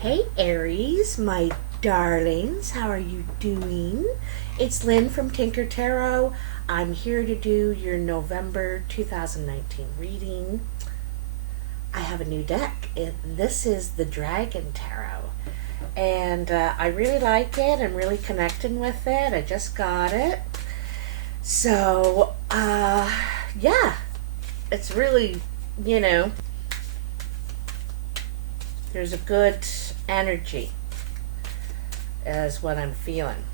Hey Aries, my darlings, how are you doing? It's Lynn from Tinker Tarot. I'm here to do your November 2019 reading. I have a new deck. This is the Dragon Tarot. And I really like it. I'm really connecting with it. I just got it. So, yeah, it's really, you know, there's a good energy is what I'm feeling.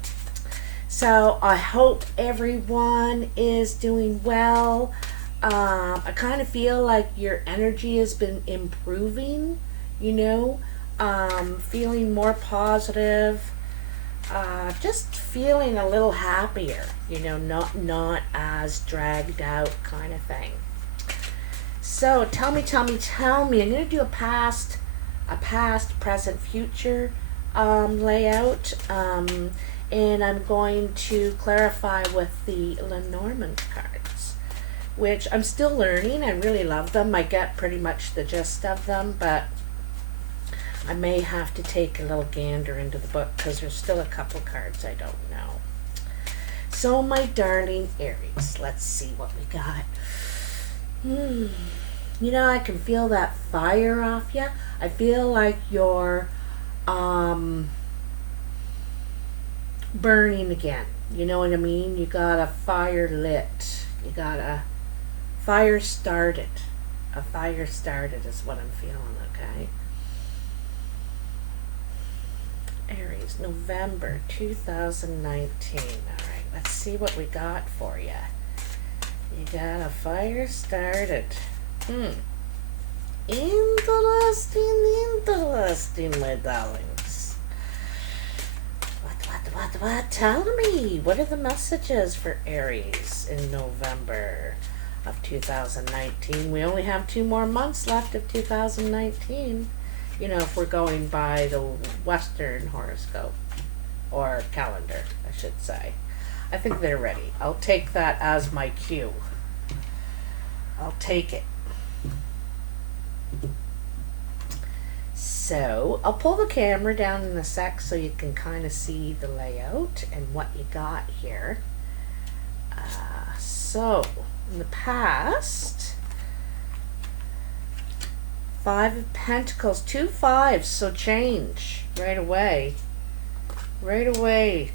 So I hope everyone is doing well. I kind of feel like your energy has been improving, feeling more positive, just feeling a little happier, not as dragged out kind of thing. So tell me. I'm going to do a past, present, future layout, and I'm going to clarify with the Lenormand cards, which I'm still learning. I really love them. I get pretty much the gist of them, but I may have to take a little gander into the book because there's still a couple cards I don't know. So my darling Aries, let's see what we got. I can feel that fire off you. I feel like you're burning again. You know what I mean? You got a fire lit. You got a fire started. A fire started is what I'm feeling, okay? Aries, November 2019. All right, let's see what we got for you. You got a fire started. Interesting, my darlings. What? Tell me. What are the messages for Aries in November of 2019? We only have 2 more months left of 2019. If we're going by the Western horoscope or calendar, I should say. I think they're ready. I'll take that as my cue. I'll take it. So I'll pull the camera down in a sec so you can kind of see the layout and what you got here. So in the past, 5 of Pentacles, 2 5s, so change right away.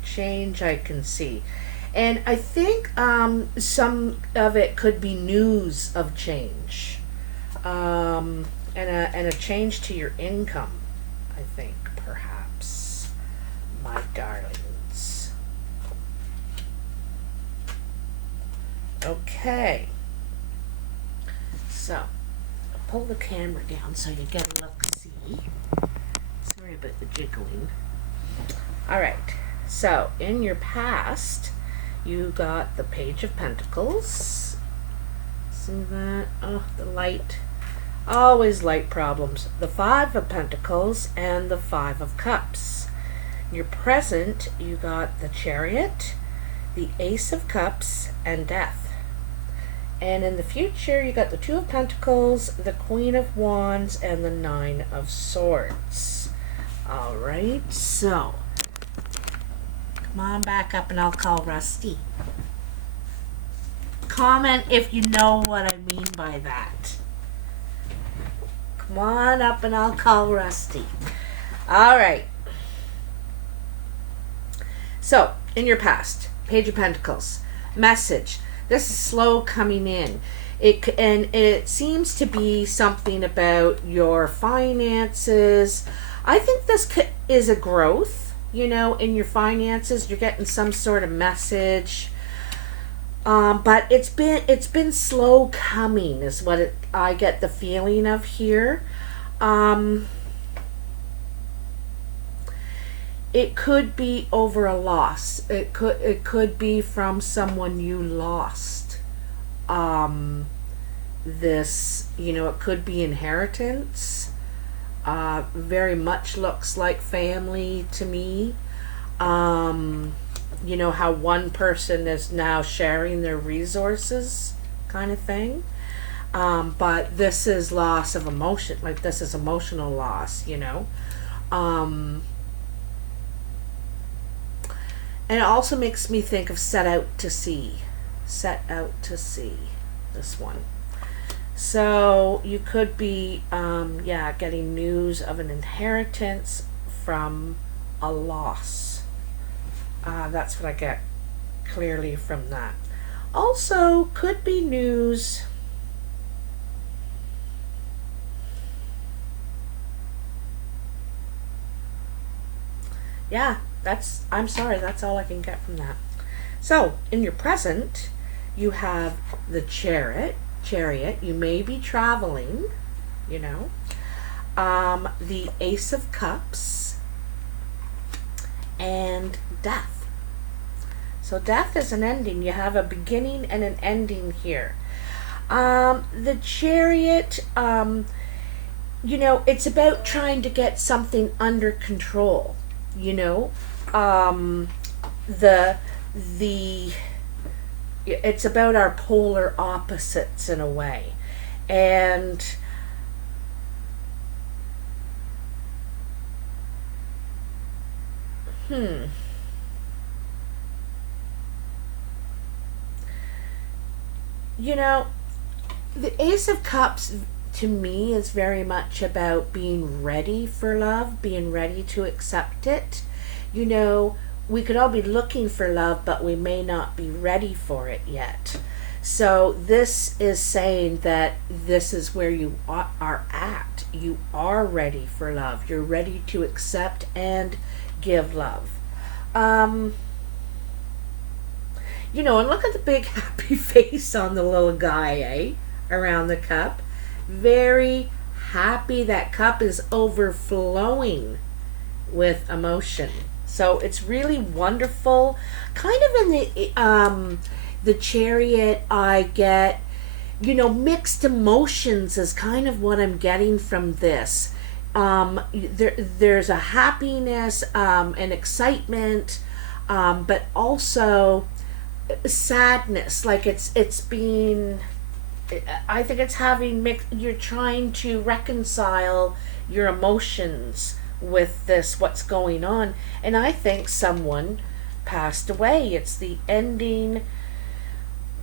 Change I can see. And I think some of it could be news of change. And a change to your income, I think, perhaps, my darlings. Okay. So, I'll pull the camera down so you get a look-see. Sorry about the jiggling. Alright, so, in your past, you got the Page of Pentacles. See that? Oh, the light. Always light problems. The 5 of Pentacles and the 5 of Cups. In your present, you got the Chariot, the Ace of Cups, and Death. And in the future, you got the 2 of Pentacles, the Queen of Wands, and the 9 of Swords. Alright, so come on back up and I'll call Rusty. Comment if you know what I mean by that. Come on up and I'll call Rusty. Alright. So, in your past, Page of Pentacles. Message. This is slow coming in. It seems to be something about your finances. I think this is a growth, in your finances. You're getting some sort of message. But it's been slow coming is what I get the feeling of here. It could be over a loss. It could be from someone you lost. It could be inheritance. Very much looks like family to me. How one person is now sharing their resources kind of thing. But this is loss of emotion. Like, this is emotional loss, And it also makes me think of set out to sea. Set out to sea, this one. So you could be, yeah, getting news of an inheritance from a loss. That's what I get clearly from that. Also, could be news. Yeah, I'm sorry, that's all I can get from that. So, in your present, you have the chariot. You may be traveling, you know. The Ace of Cups and Death. So death is an ending. You have a beginning and an ending here. The Chariot, you know, it's about trying to get something under control, you know. The it's about our polar opposites in a way. And you know, the Ace of Cups to me is very much about being ready for love, being ready to accept it. You know, we could all be looking for love, but we may not be ready for it yet. So this is saying that this is where you are at. You are ready for love. You're ready to accept and give love. Um, you know, and look at the big happy face on the little guy, eh? Around the cup. Very happy. That cup is overflowing with emotion. So it's really wonderful. Kind of in the Chariot, I get, you know, mixed emotions is kind of what I'm getting from this. There's a happiness, and excitement, but also sadness. Like it's being, I think it's having mixed. You're trying to reconcile your emotions with this, what's going on, and I think someone passed away. It's the ending.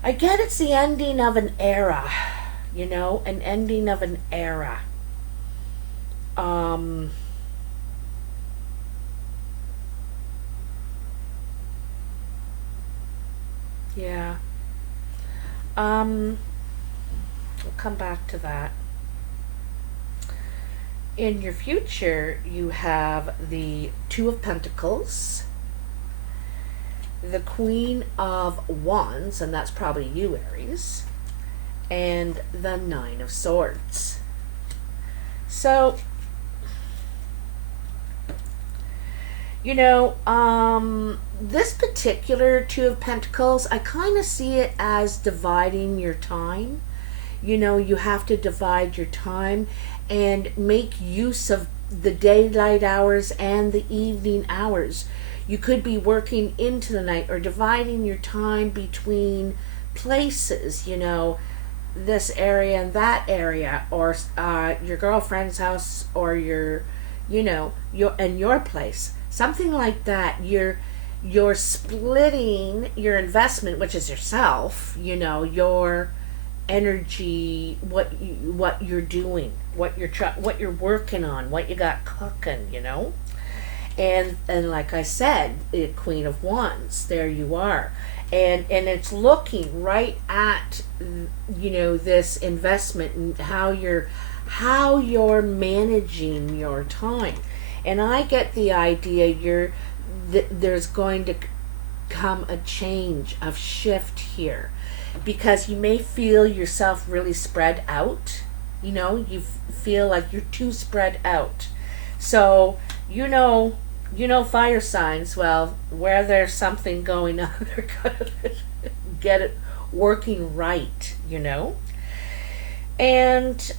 I get it's the ending of an era, you know, an ending of an era. Um, yeah. Um, we'll come back to that. In your future, you have the Two of Pentacles, the Queen of Wands, and that's probably you, Aries, and the Nine of Swords. So, you know, this particular Two of Pentacles, I kind of see it as dividing your time. You know, you have to divide your time and make use of the daylight hours and the evening hours. You could be working into the night or dividing your time between places, you know, this area and that area, or your girlfriend's house, or your, you know, your place, something like that. You're splitting your investment, which is yourself, you know, your energy, what you're doing, what you're working on, what you got cooking, you know. And like I said, Queen of Wands, there you are. And it's looking right at, you know, this investment and how you're managing your time. And I get the idea there's going to come a change of shift here, because you may feel yourself really spread out. You know, you feel like you're too spread out. So, you know, fire signs, well, where there's something going on, they're gonna get it working right, you know. And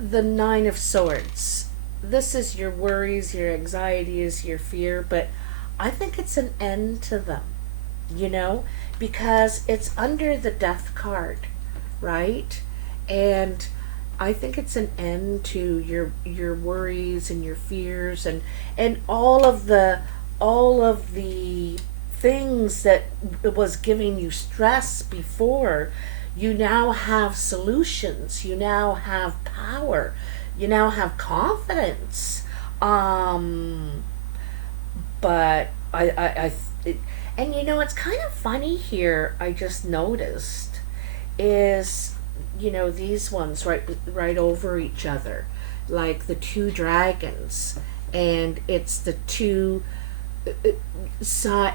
the Nine of Swords, this is your worries, your anxieties, your fear, but I think it's an end to them, you know, because it's under the Death card, right? And I think it's an end to your worries and your fears and all of the things that was giving you stress before. You now have solutions. You now have power. You now have confidence. Um, but it, and it's kind of funny here. I just noticed is these ones right over each other, like the two dragons, and it's the two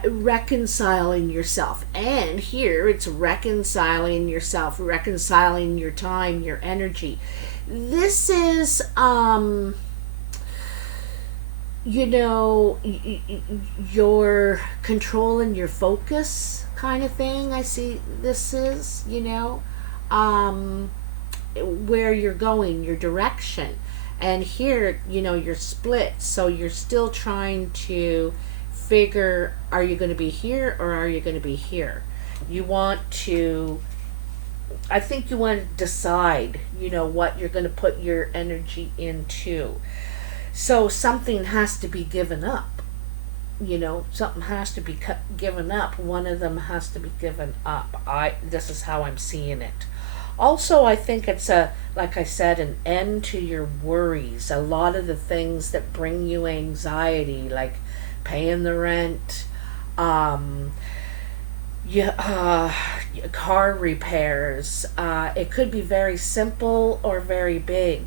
reconciling yourself, and here it's reconciling yourself, reconciling your time, your energy. This is your control and your focus kind of thing. I see this is, um, where you're going, your direction. And here, you're split. So you're still trying to figure, are you going to be here or are you going to be here? You want to, I think you want to decide, what you're going to put your energy into. So something has to be given up. Something has to be given up. One of them has to be given up. This is how I'm seeing it. Also, I think it's like I said, an end to your worries. A lot of the things that bring you anxiety, like paying the rent, yeah, car repairs. It could be very simple or very big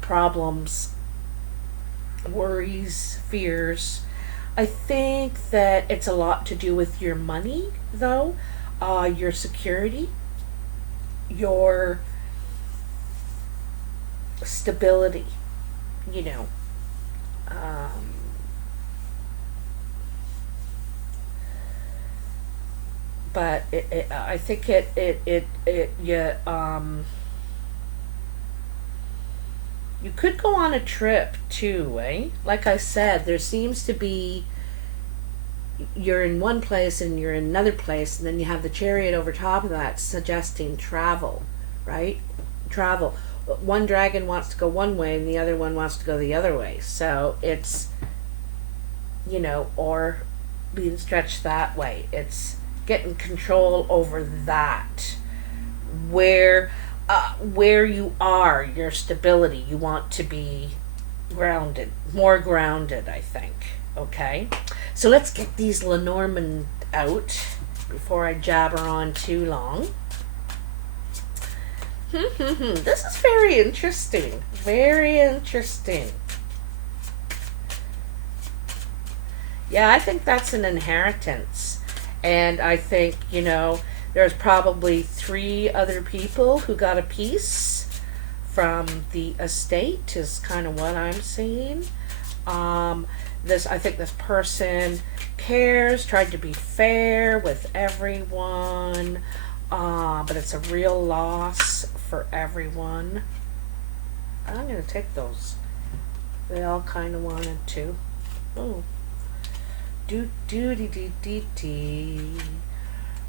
problems, worries, fears. I think that it's a lot to do with your money, though, your security, your stability, you know. Um, but I think yeah, you could go on a trip too, eh? Like I said, there seems to be, you're in one place and you're in another place, and then you have the chariot over top of that suggesting travel, right? Travel. One dragon wants to go one way and the other one wants to go the other way. So it's, or being stretched that way. It's getting control over that. Where you are, your stability, you want to be grounded, more grounded, I think. Okay? So let's get these Lenormand out before I jabber on too long. This is very interesting. Very interesting. Yeah, I think that's an inheritance. And I think, there's probably 3 other people who got a piece from the estate, is kind of what I'm seeing. I think this person cares, tried to be fair with everyone, but it's a real loss for everyone. I'm going to take those. They all kind of wanted to. Oh. Do-do-dee-dee-dee-dee.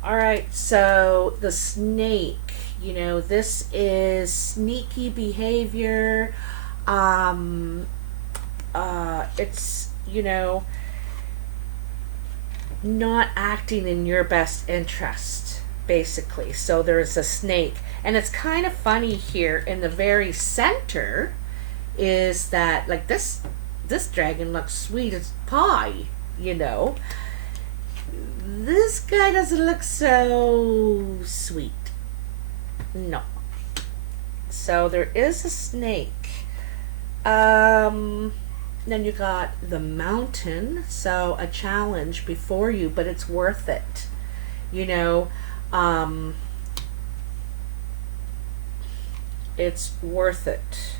Alright, so the snake, this is sneaky behavior. It's, not acting in your best interest, basically. So there's a snake. And it's kind of funny here in the very center is that, like, this dragon looks sweet as pie, This guy doesn't look so sweet. No. So there is a snake. Then you got the mountain. So a challenge before you, but it's worth it. It's worth it.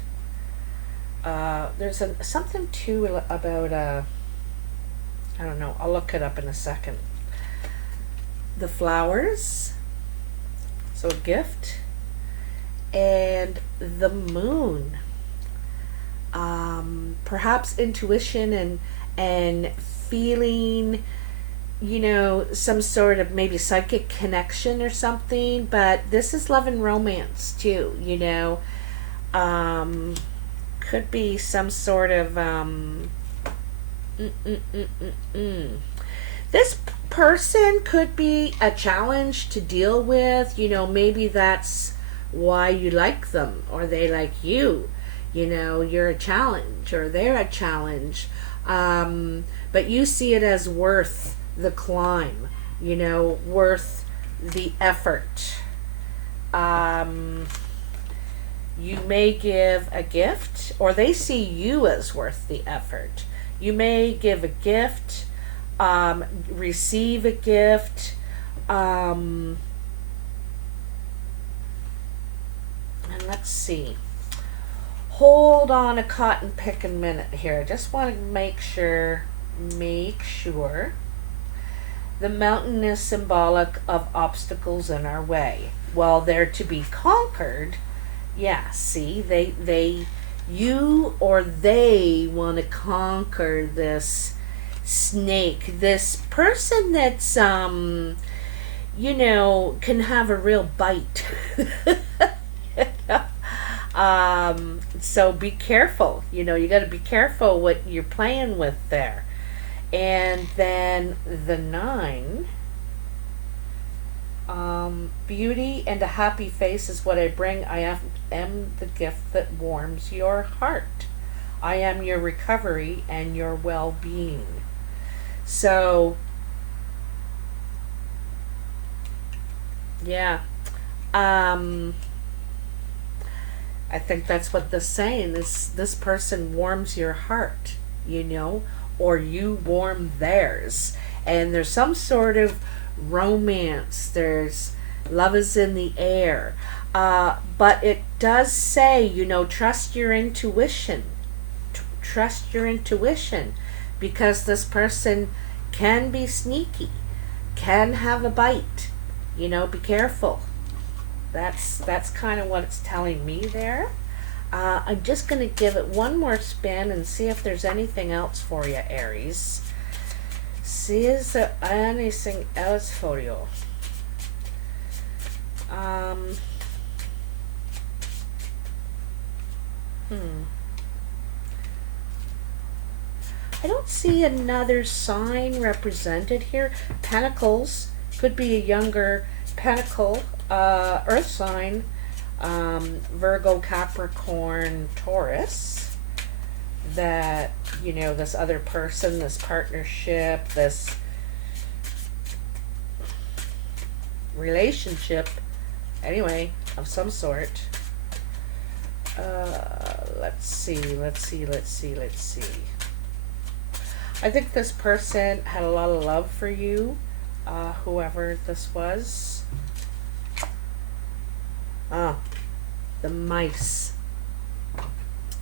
There's something too about I don't know. I'll look it up in a second. The flowers, so a gift, and the moon. Perhaps intuition and feeling, some sort of maybe psychic connection or something. But this is love and romance too. Could be some sort of mm, mm, mm, mm, mm. This person could be a challenge to deal with. Maybe that's why you like them or they like you. You're a challenge or they're a challenge. But you see it as worth the climb, worth the effort. You may give a gift, or they see you as worth the effort. You may give a gift, receive a gift, and let's see. Hold on a cotton picking minute here. I just want to make sure. The mountain is symbolic of obstacles in our way. Well, they're to be conquered. Yeah, see, you or they want to conquer this snake, this person that's, can have a real bite. So be careful. You got to be careful what you're playing with there. And then the 9. Beauty and a happy face is what I bring. I am the gift that warms your heart. I am your recovery and your well-being. So, yeah. I think that's what this saying is. This person warms your heart, or you warm theirs. And there's some sort of romance. There's love is in the air. But it does say, trust your intuition. Trust your intuition, because this person can be sneaky, can have a bite. Be careful. That's kind of what it's telling me there. I'm just going to give it one more spin and see if there's anything else for you, Aries. See, is there anything else for you? I don't see another sign represented here. Pentacles could be a younger pentacle, earth sign, Virgo, Capricorn, Taurus, that, this other person, this partnership, this relationship, anyway, of some sort. Let's see. I think this person had a lot of love for you, whoever this was. The mice.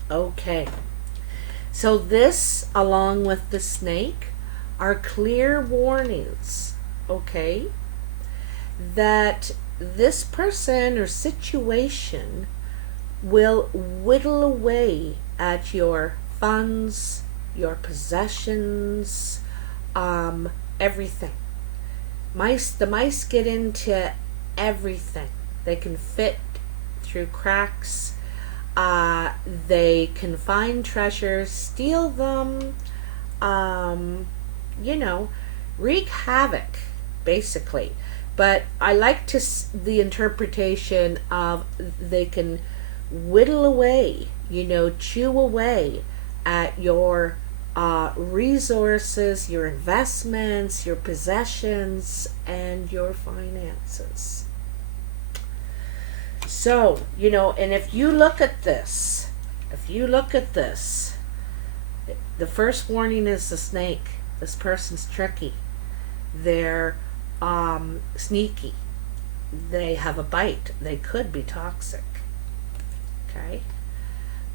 Okay. So this, along with the snake, are clear warnings, okay, that this person or situation will whittle away at your funds, your possessions, everything. The mice get into everything. They can fit through cracks. They can find treasures, steal them, wreak havoc, basically. But I like the interpretation of they can whittle away, chew away at your resources, your investments, your possessions, and your finances. So, and if you look at this, the first warning is the snake. This person's tricky. They're sneaky. They have a bite. They could be toxic. Okay?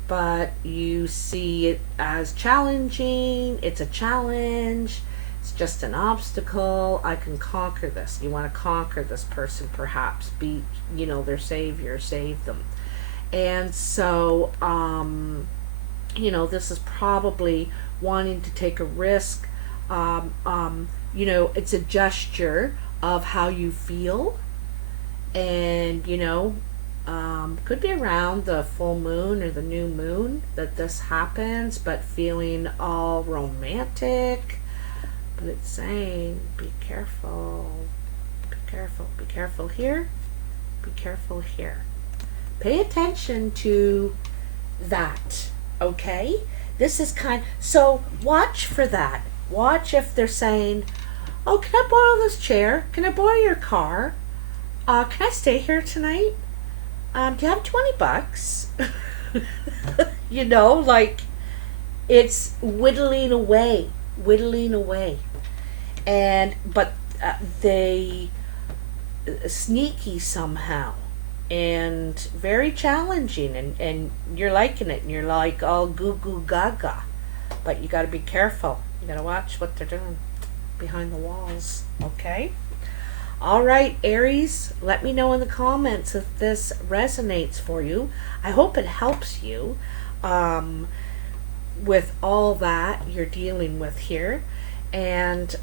But you see it as challenging. It's a challenge. It's just an obstacle. I can conquer this. You want to conquer this person, perhaps. Be, their savior. Save them. And so, this is probably wanting to take a risk. It's a gesture of how you feel. And, Could be around the full moon or the new moon that this happens, but feeling all romantic. But it's saying, be careful, be careful, be careful here, be careful here. Pay attention to that, okay? This is so watch for that. Watch if they're saying, oh, can I borrow this chair? Can I borrow your car? Can I stay here tonight? Do you have $20? You know, like, it's whittling away. But they sneaky somehow and very challenging, and you're liking it, and you're like all goo goo gaga, but you got to be careful. You got to watch what they're doing behind the walls, okay? All right, Aries, let me know in the comments if this resonates for you. I hope it helps you with all that you're dealing with here. And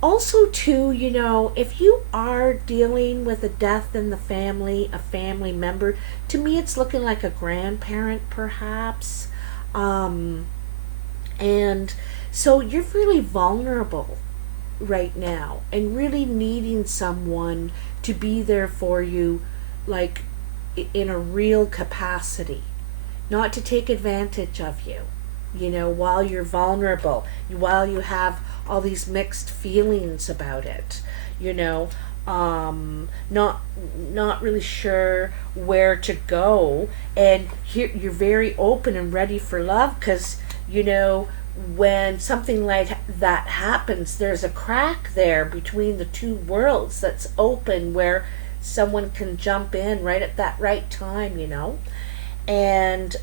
also, too, you know, if you are dealing with a death in the family, a family member, to me it's looking like a grandparent, perhaps. And so you're really vulnerable right now and really needing someone to be there for you, like in a real capacity, not to take advantage of you, you know, while you're vulnerable, while you have all these mixed feelings about it, you know, not really sure where to go, and here you're very open and ready for love, because, you know, when something like that happens, there's a crack there between the two worlds that's open, where someone can jump in right at that right time, you know. And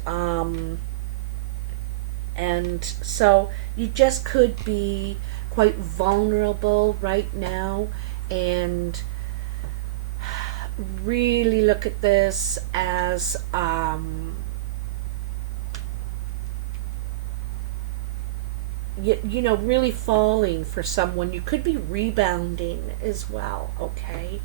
so you just could be quite vulnerable right now, and really look at this as you know, really falling for someone. You could be rebounding as well, okay?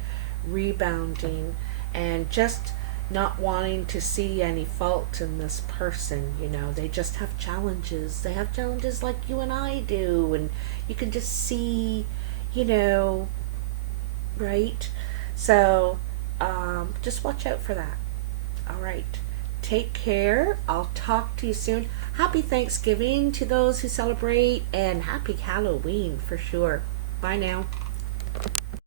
Rebounding, and just not wanting to see any fault in this person, you know. They just have challenges. They have challenges like you and I do, and you can just see, you know, right? So just watch out for that. All right. Take care. I'll talk to you soon. Happy Thanksgiving to those who celebrate, and happy Halloween for sure. Bye now.